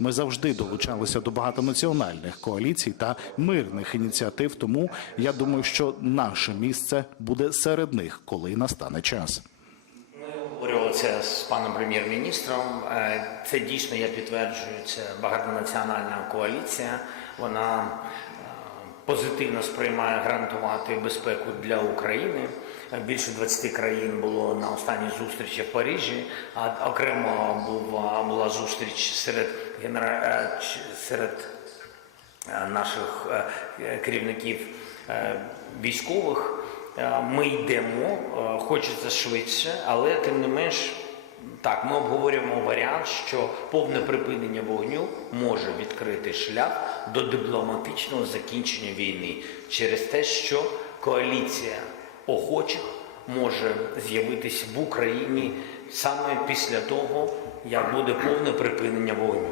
Ми завжди долучалися до багатонаціональних коаліцій та мирних ініціатив. Тому я думаю, що наше місце буде серед них, коли настане час. Це з паном прем'єр-міністром. Е, Це дійсно я підтверджую. Це багатонаціональна коаліція. Вона е, позитивно сприймає гарантувати безпеку для України. Е, Більше 20 країн було на останній зустрічі в Парижі. А окремо була зустріч серед генера... е, серед е, наших е, керівників військових. Ми йдемо, хочеться швидше, але тим не менш, так, ми обговорюємо варіант, що повне припинення вогню може відкрити шлях до дипломатичного закінчення війни через те, що коаліція охочих може з'явитись в Україні саме після того, як буде повне припинення вогню.